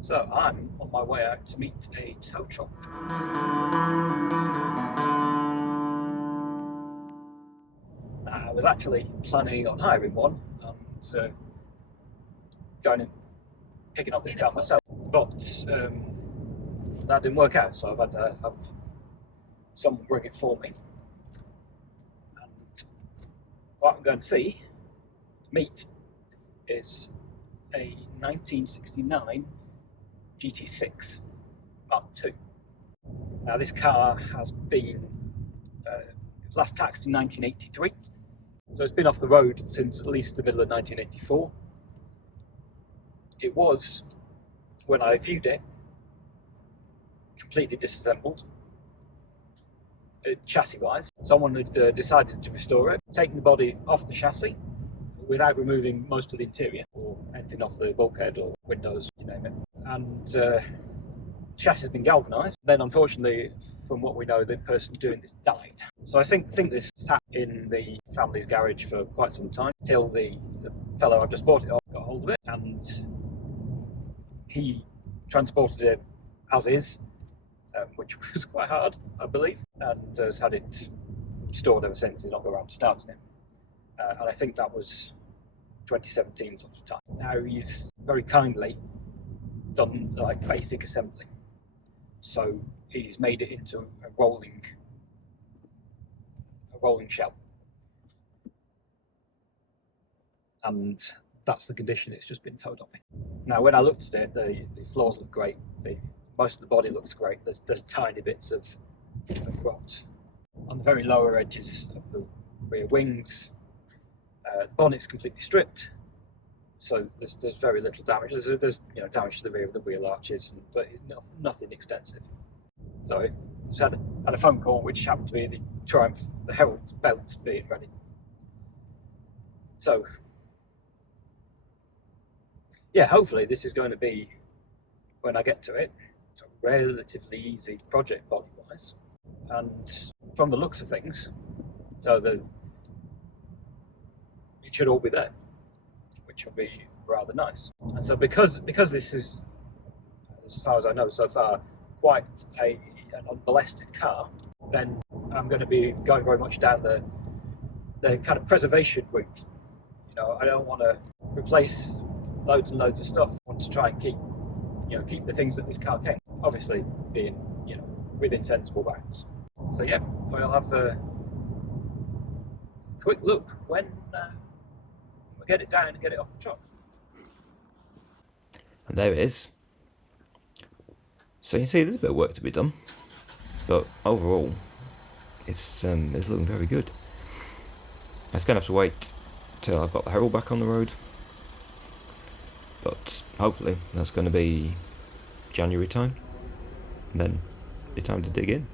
So I'm on my way out to meet a tow truck. I was actually planning on hiring one and going and picking up this car myself, but that didn't work out, so I've had to have someone bring it for me. And what I'm going to meet is a 1969 GT6 Mk2. Now this car has been last taxed in 1983, so it's been off the road since at least the middle of 1984. It was, when I viewed it, completely disassembled, chassis-wise. Someone had decided to restore it, taking the body off the chassis without removing most of the interior or anything off the bulkhead or windows, you name it. And chassis has been galvanised. Then, unfortunately, from what we know, the person doing this died. So I think this sat in the family's garage for quite some time till the fellow I just bought it off got hold of it, and he transported it as is, which was quite hard, I believe, and has had it stored ever since. He's not got around to starting it. And I think that was 2017 sort of time. Now he's very kindly done like basic assembly. So he's made it into a rolling shell. And that's the condition it's just been towed up in. Now when I looked at it, the floors look great. Most of the body looks great. There's tiny bits of rot on the very lower edges of the rear wings. The bonnet's completely stripped, so there's very little damage. There's damage to the rear of the wheel arches, but nothing extensive. So I just had a phone call, which happened to be the Triumph, the Herald belt being ready. So yeah, hopefully this is going to be, when I get to it, a relatively easy project body-wise, and from the looks of things, so it should all be there, which will be rather nice. And so because this is, as far as I know so far, quite an unmolested car, then I'm going to be going very much down the kind of preservation route. I don't want to replace loads and loads of stuff. I want to try and keep the things that this car came, obviously being within sensible bounds. So yeah, I'll have a quick look when we get it down and get it off the truck. And there it is. So you can see there's a bit of work to be done, but overall it's looking very good. I'm just going to have to wait till I've got the Herald back on the road, but hopefully that's going to be January time, and then it's time to dig in.